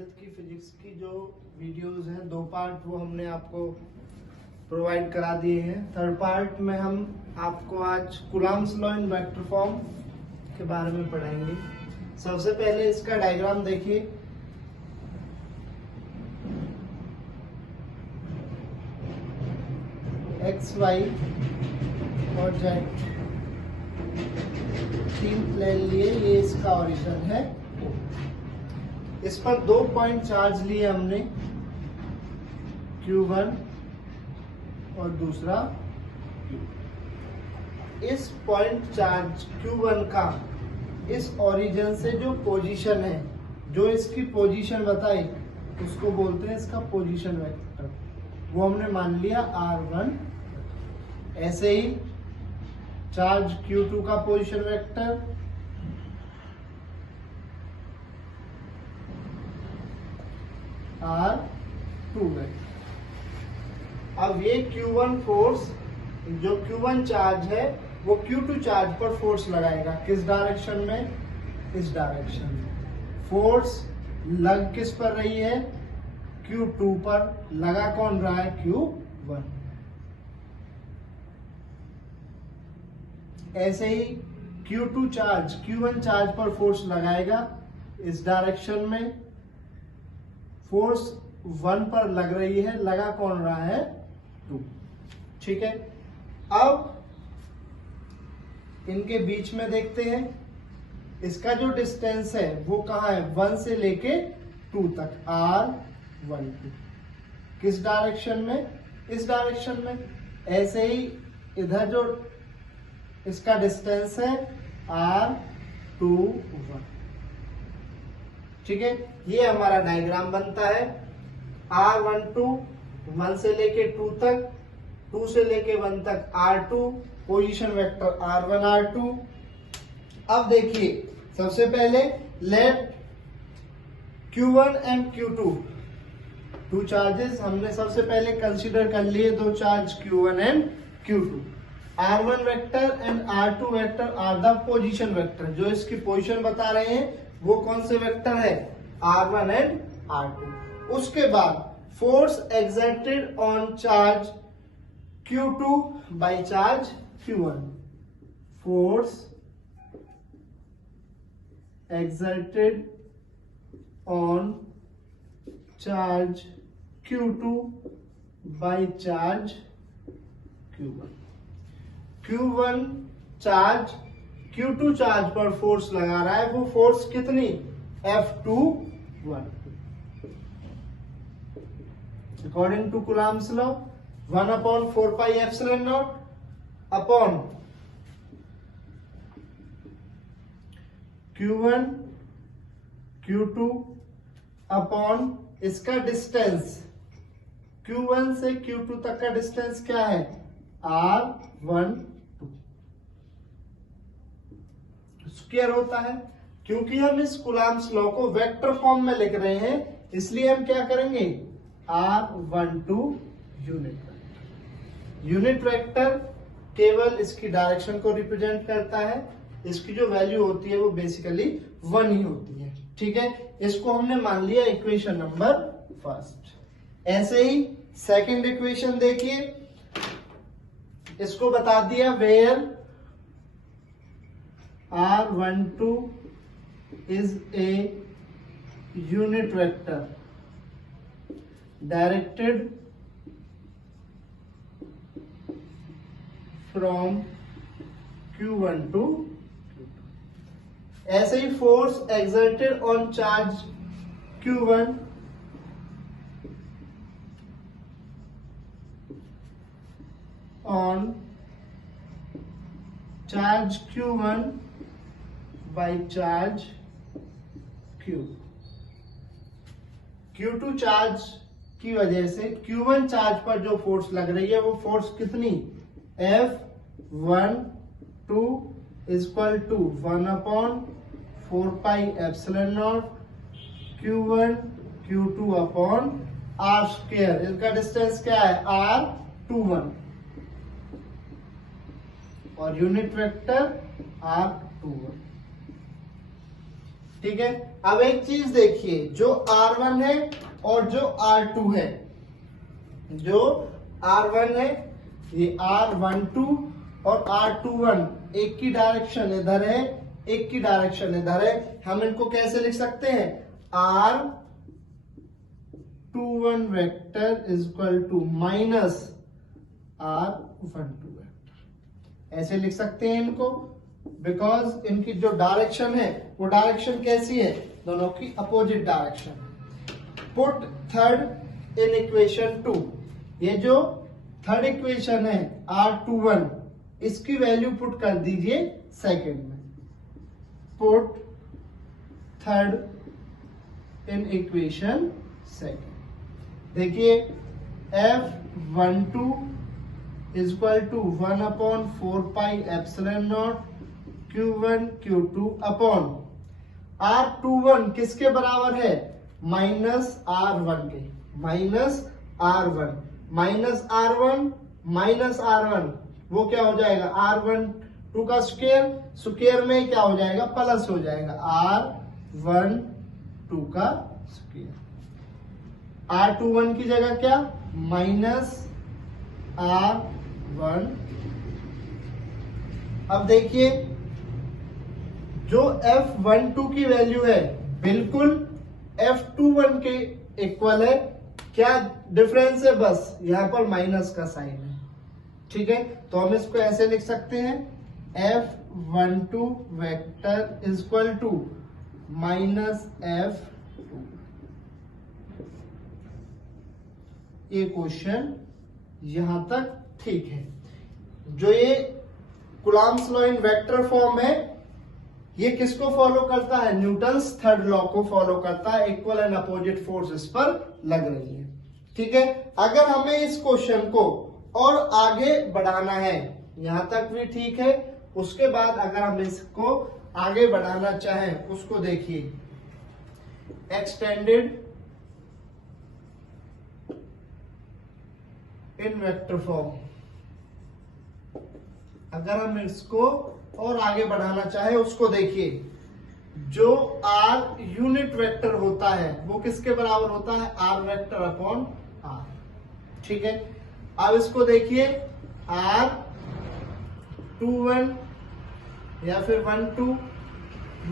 Twelfth की physics की जो वीडियोस हैं 2 पार्ट वो हमने आपको प्रोवाइड करा दिए हैं। थर्ड पार्ट में हम आपको आज Coulomb's law in vector form के बारे में पढ़ाएंगे। सबसे पहले इसका डायग्राम देखिए। एक्स वाई और जेड 3 प्लेन लिए, ये इसका ओरिजिन है। इस पर 2 पॉइंट चार्ज लिए हमने, Q1 और दूसरा Q। इस पॉइंट चार्ज Q1 का इस ओरिजिन से जो पोजीशन है, जो इसकी पोजीशन बताई, उसको बोलते हैं इसका पोजीशन वेक्टर। वो हमने मान लिया R1। ऐसे ही चार्ज Q2 का पोजीशन वेक्टर R2 वेक्टर। अब ये Q1 फोर्स, जो Q1 चार्ज है वो Q2 चार्ज पर फोर्स लगाएगा। किस डायरेक्शन में? इस डायरेक्शन में। फोर्स लग किस पर रही है? Q2 पर। लगा कौन रहा है? Q1। ऐसे ही Q2 चार्ज Q1 चार्ज पर फोर्स लगाएगा इस डायरेक्शन में। फोर्स 1 पर लग रही है, लगा कौन रहा है? 2। ठीक है। अब इनके बीच में देखते हैं, इसका जो डिस्टेंस है वो कहाँ है? 1 से लेके 2 तक, R12। किस डायरेक्शन में? इस डायरेक्शन में। ऐसे ही इधर जो इसका डिस्टेंस है R21। ठीक है, ये हमारा डायग्राम बनता है। R12 1 से लेके 2 तक, 2 से लेके 1 तक R2, position vector R1 R2। अब देखिए, सबसे पहले let Q1 and Q2 2 charges हमने सबसे पहले कंसीडर कर लिए। 2 charge Q1 and Q2। R1 vector and R2 vector are the position vector. जो इसकी पोजीशन बता रहे हैं वो कौन से वेक्टर है? R1 and R2। उसके बाद force exerted on charge Q2 by charge Q1। Force exerted on charge Q2 by charge Q1। Q1 charge Q2 charge पर फोर्स लगा रहा है। वो फोर्स कितनी? F21। According to Coulomb's law 1/4 pi epsilon naught upon Q1 Q2 upon इसका distance Q1 से Q2 तक का डिस्टेंस क्या है? R12। स्क्वायर होता है। क्योंकि हम इस कूलम्ब्स लॉ को वेक्टर फॉर्म में लिख रहे हैं, इसलिए हम क्या करेंगे? R12 यूनिट वेक्टर केवल इसकी डायरेक्शन को रिप्रेजेंट करता है। इसकी जो वैल्यू होती है वो बेसिकली 1 ही होती है। ठीक है, इसको हमने मान लिया इक्वेशन नंबर 1। ऐसे ही सेकंड इक्वेशन देखिए, इसको बता दिया where R12 is a unit vector directed from Q1 to Q2। ऐसे ही force exerted on charge Q1 on charge Q1 by charge Q। Q2 charge की वजह से Q1 चार्ज पर जो फोर्स लग रही है वो फोर्स कितनी? F12 equal to 1/4 pi epsilon naught Q1 Q2 upon R square. इसका डिस्टेंस क्या है? R21 और यूनिट वेक्टर R21। ठीक है। अब एक चीज देखिए, जो R1 है और जो R2 है, जो R1 है ये R12 और R21 एक की डायरेक्शन इधर है, एक की डायरेक्शन इधर है। हम इनको कैसे लिख सकते हैं? R21 vector is equal to minus R12 vector, ऐसे लिख सकते हैं इनको, बिकॉज इनकी जो डायरेक्शन है वो डायरेक्शन कैसी है? दोनों की opposite direction. Put third in equation 2, ये जो थर्ड इक्वेशन है R21, इसकी वैल्यू पुट कर दीजिए सेकंड में। Put third in equation second. देखिए F12 is equal to 1/4πε0 Q1 Q2 upon R21 किसके बराबर है? माइनस R1 के। Minus R1 minus R1 minus R1 वो क्या हो जाएगा? R12 का स्क्वायर, स्क्वायर में क्या हो जाएगा? प्लस हो जाएगा R12 का स्क्वायर। R21 की जगह क्या? Minus R1। अब देखिए जो F12 की वैल्यू है बिल्कुल F21 के इक्वल है। क्या डिफरेंस है? बस यहां पर माइनस का साइन है, ठीक है। तो हम इसको ऐसे लिख सकते हैं, F12 vector is equal to minus F2। ये क्वेश्चन यहां तक ठीक है। जो ये Coulomb's law in vector form है, ये किसको फॉलो करता है? न्यूटन्स थर्ड लॉ को फॉलो करता है। इक्वल एंड अपोजिट फोर्स इस पर लग रही है, ठीक है। अगर हमें इस क्वेश्चन को और आगे बढ़ाना है, यहां तक भी ठीक है। उसके बाद अगर हम इसको आगे बढ़ाना चाहें, उसको देखिए, एक्सटेंडेड इन वेक्टर फॉर्म। अगर हम इसको और आगे बढ़ाना चाहे, उसको देखिए, जो R यूनिट वेक्टर होता है वो किसके बराबर होता है? R वेक्टर अपॉन R, ठीक है। अब इसको देखिए, R21 या फिर 12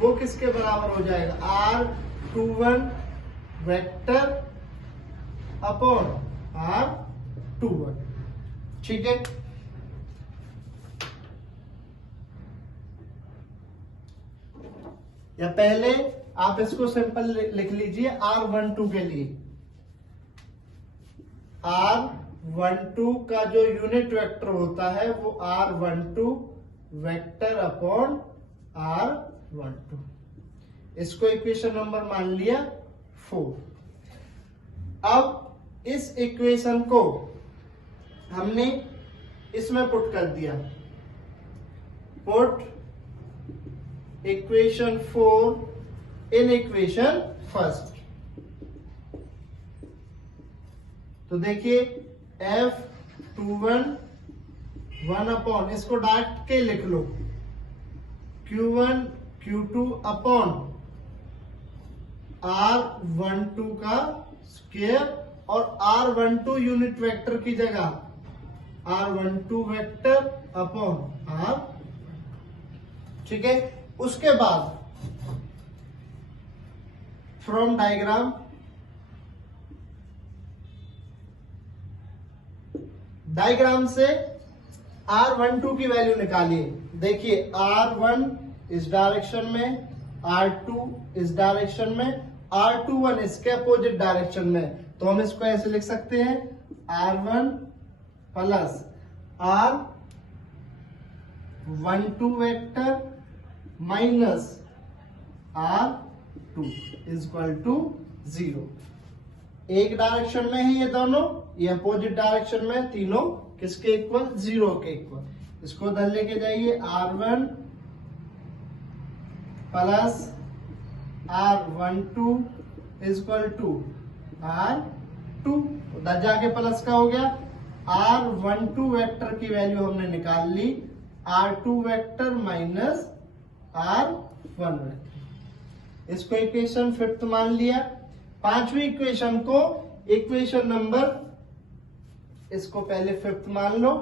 वो किसके बराबर हो जाएगा? R21 वेक्टर अपॉन R21, ठीक है। या पहले आप इसको सिंपल लिख लीजिए R12 के लिए। R12 का जो यूनिट वेक्टर होता है वो R12 वेक्टर अपॉन R12। इसको इक्वेशन नंबर मान लिया 4। अब इस इक्वेशन को हमने इसमें पुट कर दिया। Put equation 4 in equation first. तो देखिए F21 1 अपॉन, इसको डायरेक्ट के लिख लो, Q1 Q2 अपॉन R12 का स्क्वायर, और R12 यूनिट वेक्टर की जगह R12 वेक्टर अपॉन R, ठीक है। उसके बाद फ्रॉम डायग्राम, डायग्राम से R12 की वैल्यू निकालिए। देखिए R1 इस डायरेक्शन में, R2 इस डायरेक्शन में, R21 इसके अपोजिट डायरेक्शन में। तो हम इसको ऐसे लिख सकते हैं, R1 plus R12 vector minus R2 is equal to 0। एक डायरेक्शन में है ये दोनों, ये अपोजिट डायरेक्शन में, तीनों किसके इक्वल? 0 के इक्वल। इसको उधर लेके जाइए, R1 plus R12 is equal to R2, उधर जाके प्लस का हो गया। R12 वेक्टर की वैल्यू हमने निकाल ली, R2 vector minus R1 vector. इसको इक्वेशन फिफ्थ मान लिया। पांचवी इक्वेशन को इक्वेशन नंबर, इसको पहले फिफ्थ मान लो,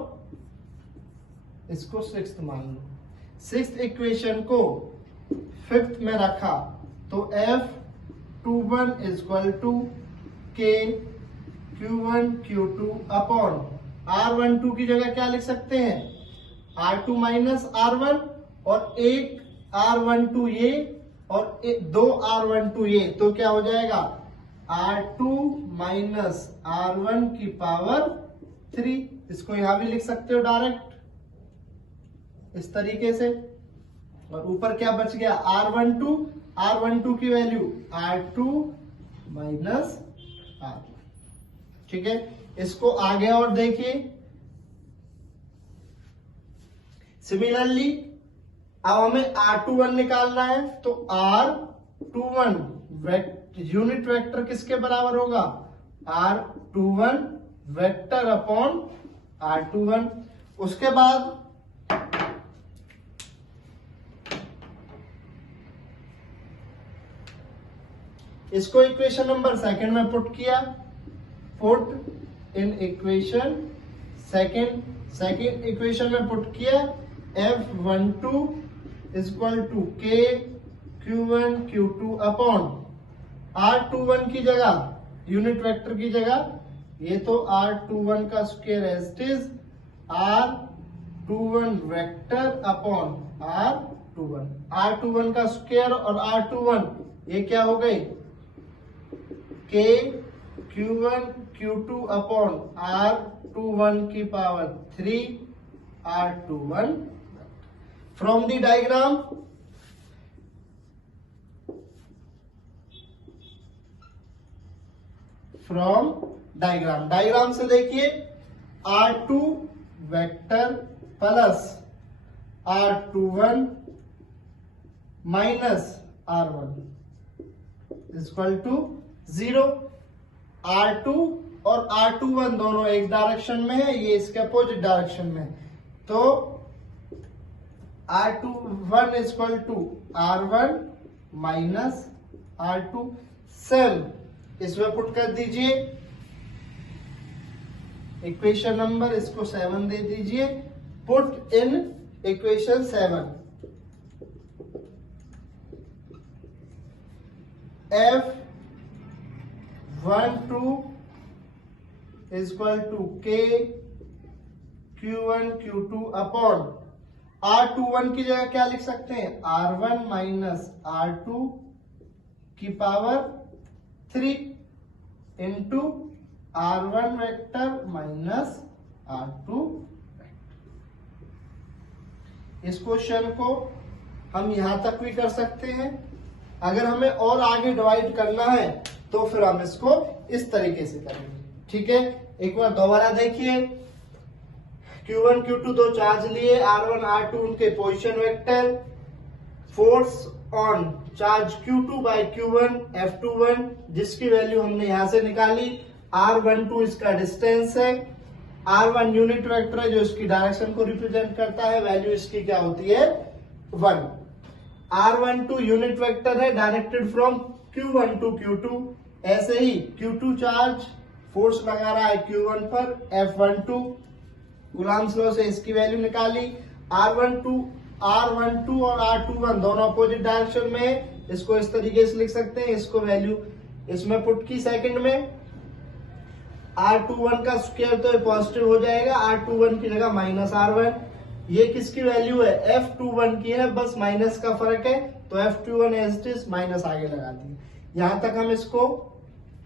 इसको सिक्स्थ मान लो। सिक्स्थ इक्वेशन को फिफ्थ में रखा तो F21 equal to K Q1 Q2 upon R12 की जगह क्या लिख सकते हैं, R2 माइनस R1, और एक R12 ये और दो R12 ये, तो क्या हो जाएगा R2 माइनस R1 की पावर 3। इसको यहां भी लिख सकते हो डायरेक्ट इस तरीके से। और ऊपर क्या बच गया, R12 की वैल्यू R2 माइनस R1। ठीक है, इसको आगे और देखिए। सिमिलरली अब हमें R21 निकालना है, तो R21 यूनिट वेक्टर किसके बराबर होगा, R21 वेक्टर अपॉन R21। उसके बाद इसको इक्वेशन नंबर सेकंड में पुट किया, put in equation second equation में पुट किया F12 equal to K Q1 Q2 upon R21 की जगह यूनिट वेक्टर की जगह ये तो R21 का square as it is R21 vector upon R21 का स्क्वायर और R21 ये क्या हो गई K Q1 Q2 upon R21 की power 3 R21। From the diagram diagram से देखिए R2 vector plus R21 minus R1 equal to 0। R2 और R21 दोनों एक डायरेक्शन में है, ये इसके अपोजिट डायरेक्शन में है, तो R21 equal to R1 minus R2। Same इसमें पुट कर दीजिए इक्वेशन नंबर, इसको 7 दे दीजिए, put in equation 7 F12 equal to K Q1 Q2 upon R21 की जगह क्या लिख सकते हैं, R1 माइनस R2 की power 3 into R1 vector minus R2। इस क्वेश्चन को हम यहां तक भी कर सकते हैं। अगर हमें और आगे डिवाइड करना है तो फिर हम इसको इस तरीके से करेंगे। ठीक है, एक बार दोबारा देखिए, Q1 Q2 दो चार्ज लिए, R1 R2 उनके position vector, force on charge Q2 by Q1 F21 जिसकी वैल्यू हमने यहां से निकाली, R12 इसका डिस्टेंस है, R1 यूनिट वेक्टर है जो इसकी डायरेक्शन को रिप्रेजेंट करता है, वैल्यू इसकी क्या होती है 1। R12 यूनिट वेक्टर है directed from Q1 to Q2। ऐसे ही Q2 चार्ज फोर्स लगा रहा है Q1 पर, F12 गुलाम्स लॉ से इसकी वैल्यू निकाली। R12 और R21 दोनों अपोजिट डायरेक्शन में है, इसको इस तरीके से लिख सकते हैं, इसको वैल्यू इसमें पुट की सेकंड में। R21 का स्क्वायर तो पॉजिटिव हो जाएगा, R21 की जगह माइनस R1। ये किसकी वैल्यू है, F21 की है, बस माइनस का फर्क है, तो F21 as it is minus आगे लगा दी। यहां तक हम इसको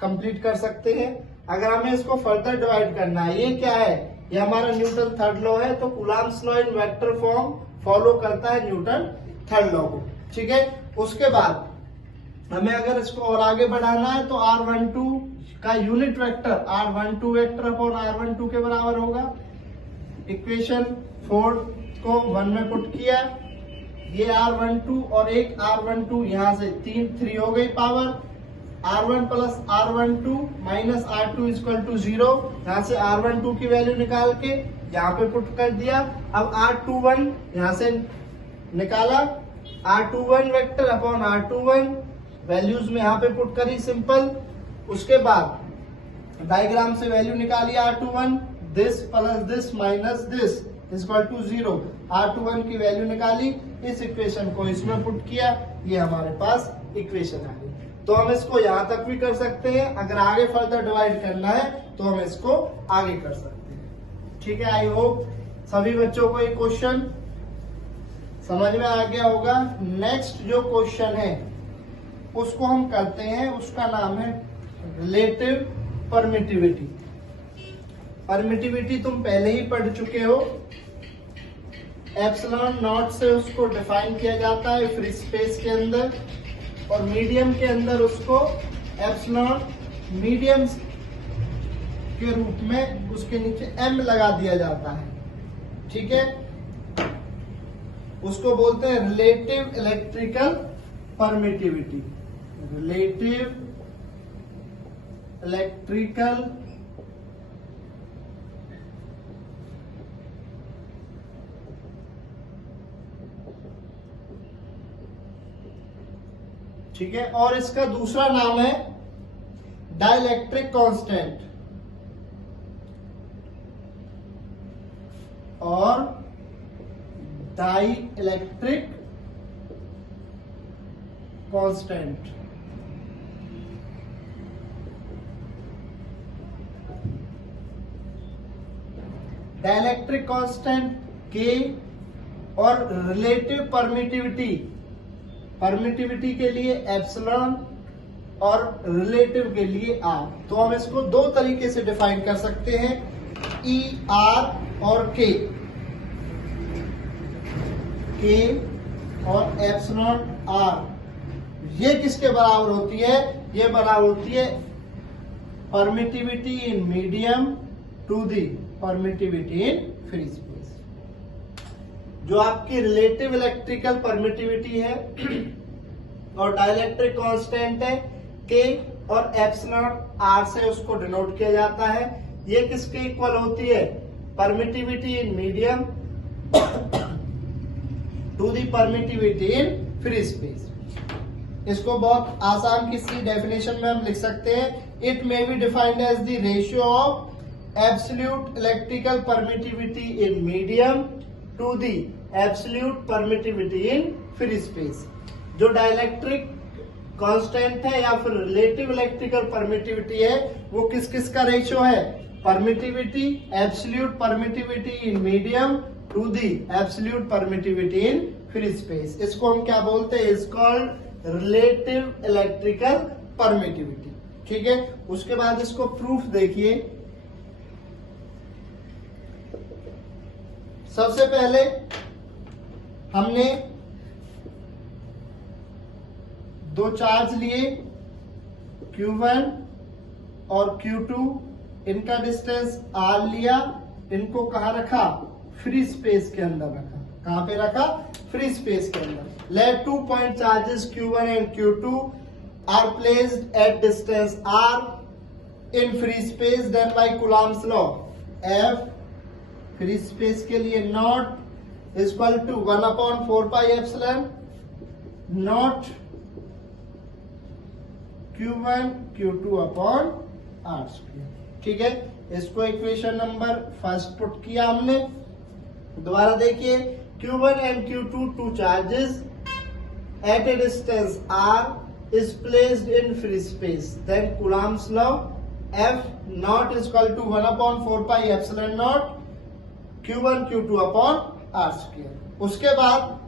कंप्लीट कर सकते हैं। अगर हमें इसको फर्दर डिवाइड करना है, ये क्या है, ये हमारा न्यूटन थर्ड लॉ है, तो Coulomb's law in vector form follow करता है न्यूटन थर्ड लॉ को। ठीक है, उसके बाद हमें अगर इसको और आगे बढ़ाना है तो R12 का unit vector R12 vector upon R12 के बराबर होगा। इक्वेशन 4 को 1 में पुट किया, ये R12 और एक R12 यहां से 3 हो गई power, R1 plus R12 minus R2 equal to 0। यहां से R12 की वैल्यू निकाल के यहाँ पे पुट कर दिया। अब R21 यहां से निकाला, R21 vector upon R21 values में यहाँ पे पुट करी सिंपल। उसके बाद डायग्राम से वैल्यू निकाली R21, this plus this minus this equal to 0। R21 की वैल्यू निकाली, इस इक्वेशन को इसमें पुट किया, ये हमारे पास इक्वेशन आ गई। तो हम इसको यहां तक भी कर सकते हैं, अगर आगे फर्दर डिवाइड करना है तो हम इसको आगे कर सकते हैं। ठीक है, आई होप सभी बच्चों को ये क्वेश्चन समझ में आ गया होगा। नेक्स्ट जो क्वेश्चन है उसको हम करते हैं, उसका नाम है रिलेटिव परमिटिविटी। परमिटिविटी तुम पहले ही पढ़ चुके हो, एप्सिलॉन नॉट से उसको डिफाइन किया जाता है फ्री स्पेस के अंदर, और मीडियम के अंदर उसको एप्सिलॉन मीडियम के रूप में उसके नीचे m लगा दिया जाता है। ठीक है, उसको बोलते हैं relative electrical permittivity. Relative electrical ठीक है, और इसका दूसरा नाम है डाइलेक्ट्रिक कांस्टेंट और dielectric constant. Dielectric constant के और रिलेटिव परमिटिविटी, परमिटिविटी के लिए एप्सिलॉन और रिलेटिव के लिए आर। तो हम इसको दो तरीके से डिफाइन कर सकते हैं, ई आर और के और एप्सिलॉन आर। ये किसके बराबर होती है? ये बराबर होती है permittivity in medium to the permittivity in free space. जो आपकी रिलेटिव इलेक्ट्रिकल परमिटिविटी है और डाइलेक्ट्रिक कांस्टेंट है के और एप्सिलॉन आर से उसको डिनोट किया जाता है। ये किसके इक्वल होती है? Permittivity in medium to the permittivity in free space. इसको बहुत आसान किसी डेफिनेशन में हम लिख सकते हैं, it may be defined as the ratio of absolute electrical permittivity in medium to the absolute permittivity in free space. जो डाइलेक्ट्रिक कांस्टेंट है या फिर रिलेटिव इलेक्ट्रिकल परमिटिविटी है, वो किस किस का रेशियो है? Permittivity, absolute permittivity in medium to the absolute permittivity in free space. इसको हम क्या बोलते हैं? Is called relative electrical permittivity. ठीक है, उसके बाद इसको प्रूफ देखिए। सबसे पहले हमने दो चार्ज लिए Q1 और Q2, इनका डिस्टेंस R लिया, इनको कहां रखा? फ्री स्पेस के अंदर रखा। कहां पे रखा? फ्री स्पेस के अंदर। Let 2 point charges Q1 and Q2 are placed at distance R in free space, then by Coulomb's law F free space के लिए naught equal to 1/4 pi epsilon naught Q1 Q2 upon R square. ठीक है, इसको equation number first put किया हमने। दोबारा देखिए, Q1 and Q2 two charges at a distance R is placed in free space, then Coulomb's law F naught equal to 1/4 pi epsilon naught Q1 Q2 upon R square. उसके बाद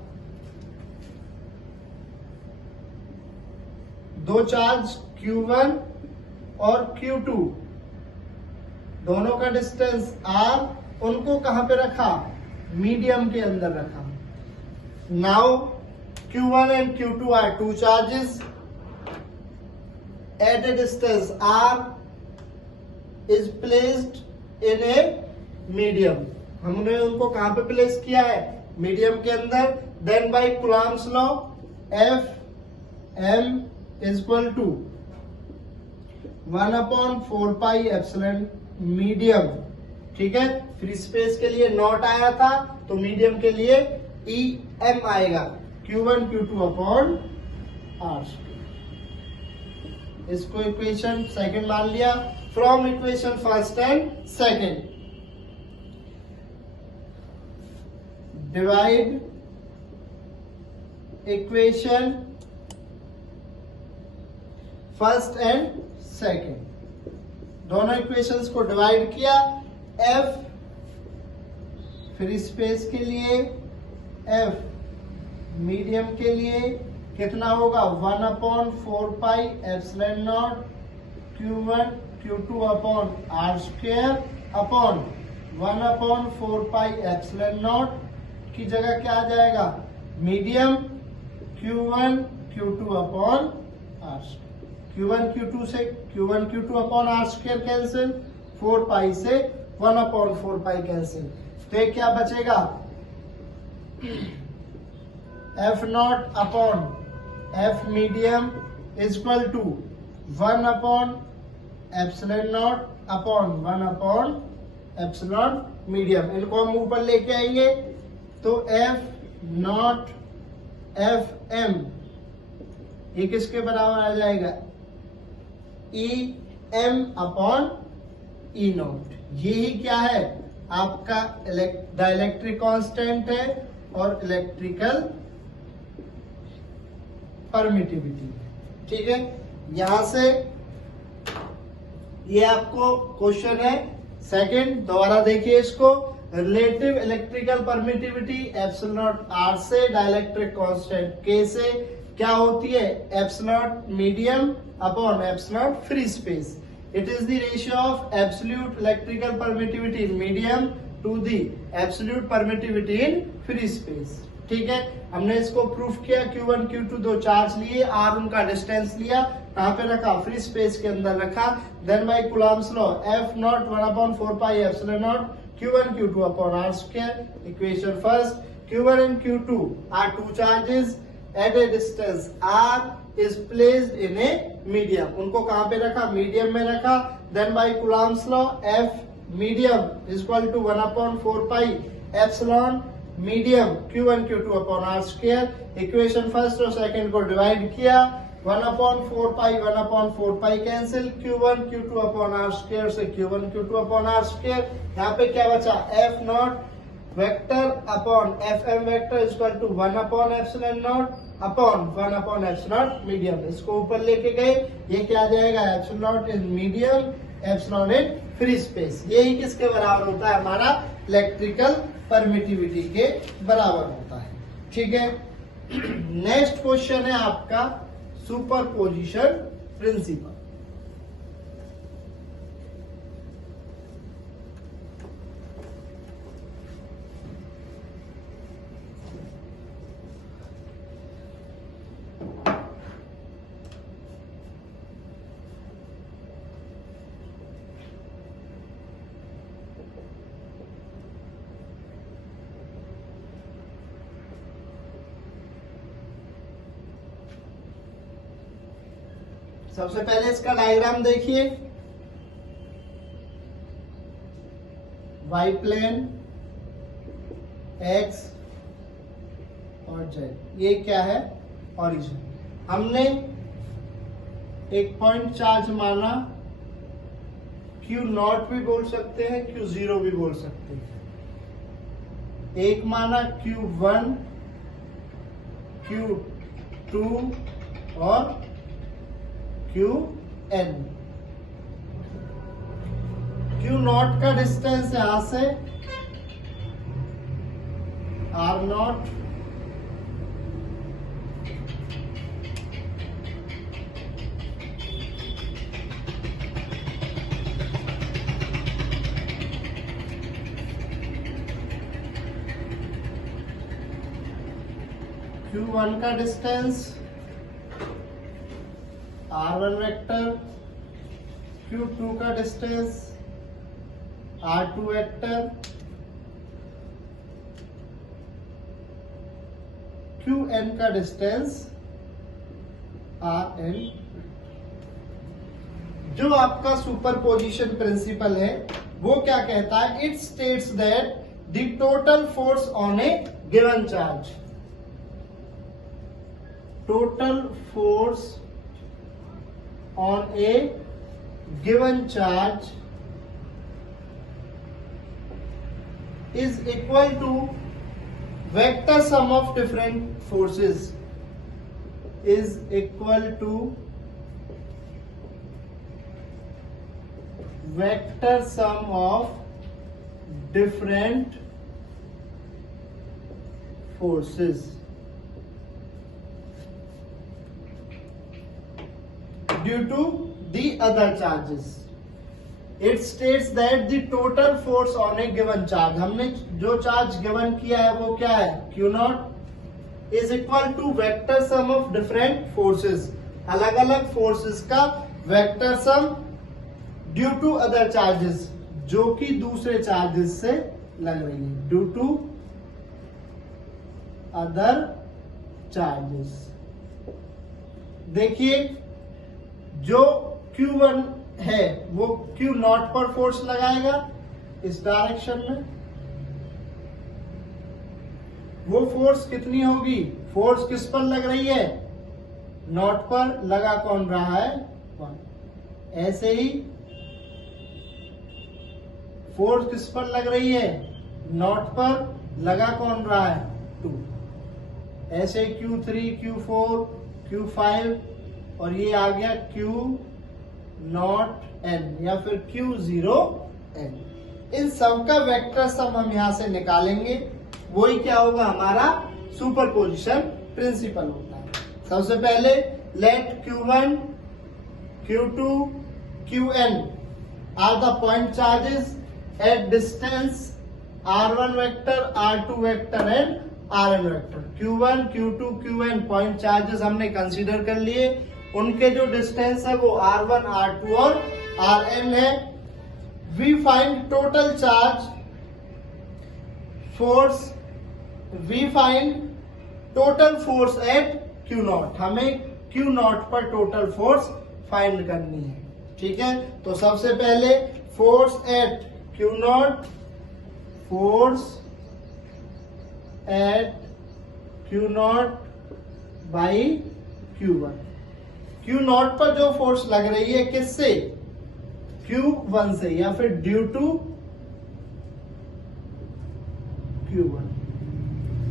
दो charge Q1 और Q2, दोनों का distance R, उनको कहां पे रखा? मीडियम के अंदर रखा। Now Q1 and Q2 are two charges at a distance R is placed in a medium. हमने उनको कहां पे प्लेस किया है? मीडियम के अंदर। Then by Coulomb's law F M is equal to 1/4 pi epsilon medium. ठीक है, फ्री स्पेस के लिए नॉट आया था, तो मीडियम के लिए E M आएगा, Q1 Q2 upon R square. इसको इक्वेशन सेकंड मान लिया। From equation first and second divide equation first and second, दोनों इक्वेशंस को डिवाइड किया। एफ फ्री स्पेस के लिए, एफ मीडियम के लिए कितना होगा 1/4 epsilon naught Q1 Q2 upon R square upon 1/4 epsilon naught की जगह क्या आ जाएगा medium Q1 Q2 upon R square. Q1 Q2 से Q1 Q2 upon R square cancel, 4 से 1/4 कैंसिल, तो ये क्या बचेगा F naught upon F medium is equal to 1/एप्सिलॉन नॉट अपॉन 1/एप्सिलॉन मीडियम। इनको हम ऊपर लेके आएंगे तो एफ नॉट एफ एम ये किसके बराबर आ जाएगा E M upon E naught. यही क्या है आपका डाइलेक्ट्रिक कांस्टेंट है और इलेक्ट्रिकल परमिटिविटी। ठीक है, यहां से ये आपको क्वेश्चन है सेकंड, दोबारा देखिए इसको। Relative electrical permittivity epsilon naught R से डाइलेक्ट्रिक कांस्टेंट के से क्या होती है epsilon medium upon epsilon free space. It is the ratio of absolute electrical permittivity in medium to the absolute permittivity in free space. ठीक है, हमने इसको प्रूफ किया। Q1 Q2 दो चार्ज लिए, R उनका डिस्टेंस लिया, कहां पे रखा फ्री स्पेस के अंदर रखा। Then by Coulomb's law F naught 1/4 epsilon naught Q1 Q2 upon R square. Equation first, Q1 and Q2 are two charges at a distance R is placed in a medium। उनको कहां पे रखा medium में रखा। Then by Coulomb's law F medium is equal to 1/4 epsilon medium Q1 Q2 upon R square. Equation first और second को divide किया, 1/4 cancel, Q1 Q2 upon R square से Q1 Q2 upon R square. यहाँ पे क्या बचा F naught vector upon F M vector is equal to 1/एप्सिलॉन naught upon 1/एप्सिलॉन मीडियम। इसको ऊपर लेके गए, ये क्या आ जाएगा epsilon naught in medium epsilon in free space. यही किसके बराबर होता है हमारा इलेक्ट्रिकल परमिटिविटी के बराबर होता है। ठीक है, नेक्स्ट क्वेश्चन है आपका सुपरपोजिशन प्रिंसिपल। सबसे पहले इसका डायग्राम देखिए, वाई प्लेन एक्स और जेड, ये क्या है ओरिजिन। हमने एक पॉइंट चार्ज माना, Q नॉट भी बोल सकते हैं, Q0 भी बोल सकते हैं। एक माना Q1 Q2 और Qn। Q नॉट का डिस्टेंस यहां से R नॉट, Q1 का डिस्टेंस R1 वेक्टर, Q2 का डिस्टेंस R2 वेक्टर, Qn का डिस्टेंस Rn। जो आपका सुपरपोजिशन प्रिंसिपल है वो क्या कहता है, it states that the total force on a given charge, total force on a given charge is equal to vector sum of different forces is equal to vector sum of different forces due to the other charges. It states that the total force on a given charge, हमने जो charge given किया है वो क्या है, Q naught is equal to vector sum of different forces, अलग अलग forces का vector sum due to other charges, जो कि दूसरे चार्जेस से लग रही है, ड्यू टू अदर चार्जेस। देखिए जो Q1 है वो Q नॉट पर फोर्स लगाएगा इस डायरेक्शन में, वो फोर्स कितनी होगी, फोर्स किस पर लग रही है, नॉट पर, लगा कौन रहा है, 1। ऐसे ही फोर्स किस पर लग रही है, नॉट पर, लगा कौन रहा है, 2। ऐसे Q3, Q4, Q5 और ये आ गया Q नॉट n या फिर Q0n। इन सब का वेक्टर सम हम यहां से निकालेंगे, वही क्या होगा, हमारा सुपरपोजिशन प्रिंसिपल होता है। सबसे पहले let Q1, Q2, Qn are the point charges at distance R1 vector, R2 vector and Rn vector. Q1, Q2, Qn point charges हमने कंसीडर कर लिए, उनके जो डिस्टेंस है वो R1, R2 और Rn है। We find total charge force, we find total force at Q naught, हमें Q नॉट पर टोटल फोर्स फाइंड करनी है, ठीक है। तो सबसे पहले force at Q naught, force at Q naught by Q1। Q naught पर जो फोर्स लग रही है किससे, Q1 से या फिर ड्यू टू Q1,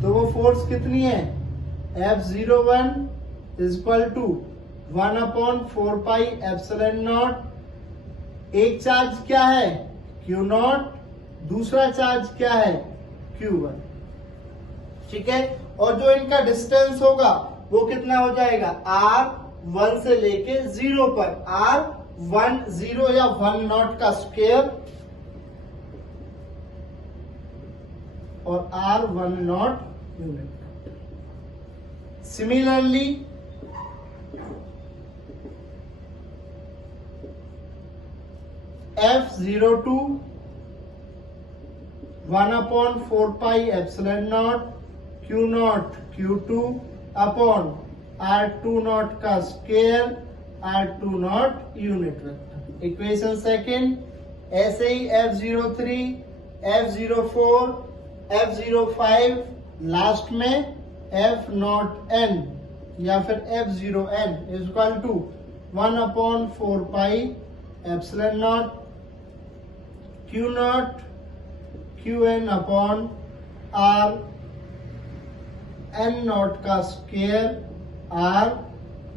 तो वो फोर्स कितनी है, F01 is equal to 1/4 pi epsilon naught. एक चार्ज क्या है, Q नॉट, दूसरा चार्ज क्या है, Q1, ठीक है। और जो इनका डिस्टेंस होगा वो कितना हो जाएगा, R1 से लेके 0 पर, R1 0 या 1 नॉट का स्क्वायर और R1 naught unit. Similarly F02 1/4 pi epsilon naught Q naught Q2 upon R2 naught का square, R2 naught unit vector. Equation second, ऐसे ही F03, F04, F05, लास्ट में F0n या फिर F0n is equal to 1/4 pi epsilon naught Q naught Qn upon R n naught का square, R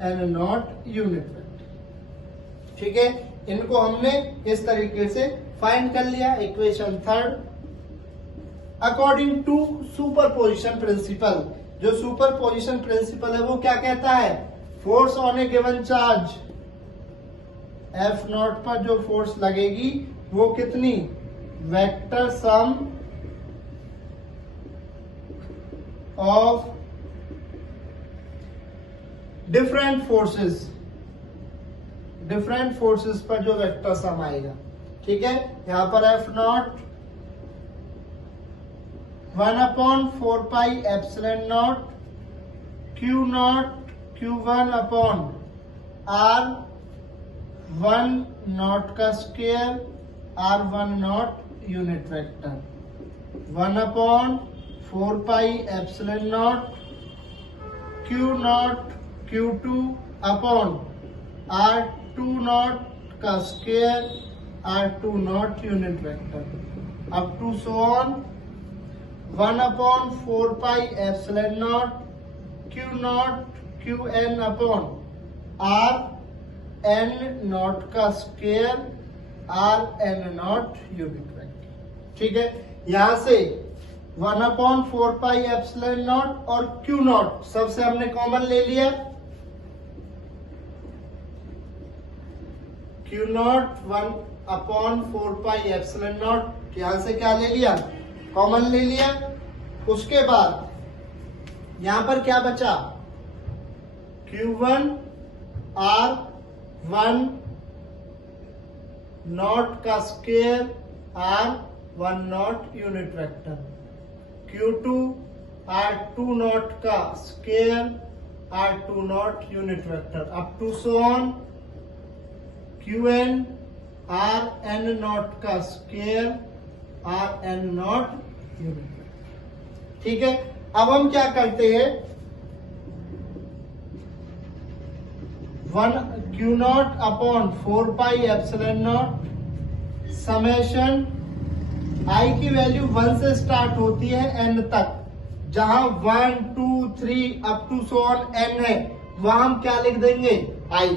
n naught unit vector, ठीक है। इनको हमने इस तरीके से फाइंड कर लिया। Equation third, according to superposition principle, जो सुपरपोजिशन प्रिंसिपल है वो क्या कहता है, force on a given charge F naught पर जो फोर्स लगेगी वो कितनी, vector sum of different forces, different forces पर जो वेक्टर सम आएगा, ठीक है। यहां पर F naught 1/4 pi epsilon naught Q naught Q1 upon R1 naught का square, R1 naught unit vector, 1/4 pi epsilon naught Q naught Q2 upon two naught का square R2 naught unit vector up to so on 1/4 pi epsilon naught Q naught Qn upon R n naught का square Rn naught unit vector. ठीक है, यहां से 1/4 pi epsilon naught और Q naught सबसे हमने common ले लिया। Q not 1/4 pi epsilon not यहां से क्या ले लिया, कॉमन ले लिया। उसके बाद यहां पर क्या बचा, Q1 R1 नॉट का square R1 naught unit vector, Q2 R2 naught का square R2 naught unit vector up to so on Qn Rn naught का square Rn naught unit vector. ठीक है, अब हम क्या करते हैं, Q naught upon 4 pi epsilon naught summation I की वैल्यू 1 से स्टार्ट होती है n तक, जहां 1 2 3 up to so on n है, वहां हम क्या लिख देंगे I,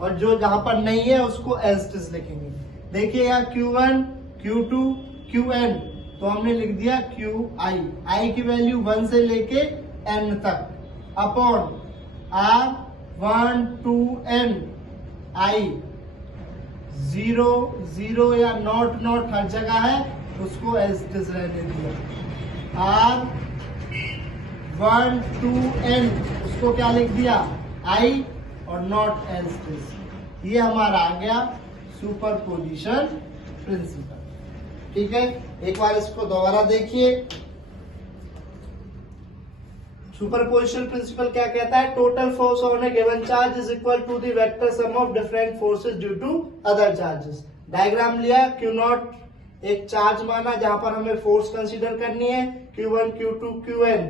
और जो जहां पर नहीं है उसको एज इट इज लिखेंगे। देखिए यहाँ Q1 Q2 Qn, तो हमने लिख दिया I की वैल्यू 1 से लेके n तक अपॉन R1 2 n I 0 0 या नॉट नॉट हर जगह है, उसको एज इट इज रहने दिया। R1 2 n उसको क्या लिख दिया I और नॉट एज इट इज। ये हमारा आ गया सुपरपोजिशन प्रिंसिपल। ठीक है, एक बार इसको दोबारा देखिए। सुपरपोजिशन प्रिंसिपल क्या कहता है, total force on a given charge is equal to the vector sum of different forces due to other charges. Diagram लिया, Q नॉट एक चार्ज माना जहां पर हमें फोर्स कंसीडर करनी है, Q1 Q2 Qn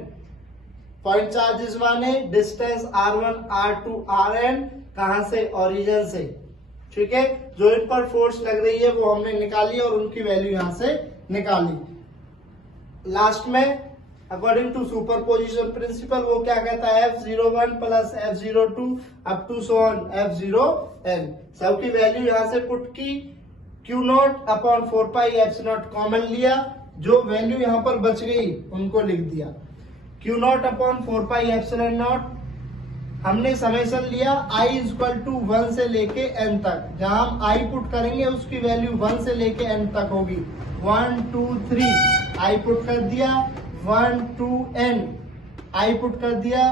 point charges माने, डिस्टेंस R1 R2 Rn कहां से, ओरिजिन से। ठीक है, जो इन पर फोर्स लग रही है वो हमने निकाली और उनकी वैल्यू यहां से निकाली। लास्ट में अकॉर्डिंग टू सुपरपोजिशन प्रिंसिपल वो क्या कहता है, F01 plus F02 up to so on F0n, सबकी वैल्यू यहां से पुट की। Q naught upon 4 pi epsilon naught common लिया, जो वैल्यू यहां पर बच गई उनको लिख दिया। Q naught upon 4 pi epsilon not हमने समेशन लिया I इज इक्वल टू 1 से लेके n तक, जहां हम I पुट करेंगे उसकी वैल्यू 1 से लेके n तक होगी। 1 2 3 I पुट कर दिया, 1 2 n I पुट कर दिया,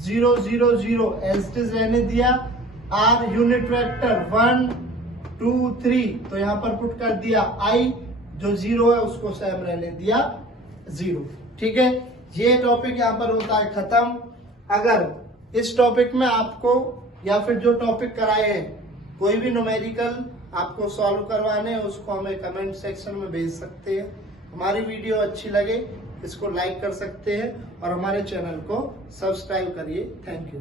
0 0 0 एज इट इज रहने दिया। R यूनिट वेक्टर 1 2 3, तो यहाँ पर पुट कर दिया I, जो 0 है उसको सेम रहने दिया 0। ठीक है, ये टॉपिक यहाँ पर होता है खत्म। अगर इस टॉपिक में आपको या फिर जो टॉपिक कराए हैं कोई भी न्यूमेरिकल आपको सॉल्व करवाने हैं, उसको हमें कमेंट सेक्शन में भेज सकते हैं। हमारी वीडियो अच्छी लगे इसको लाइक कर सकते हैं और हमारे चैनल को सब्सक्राइब करिए। Thank you.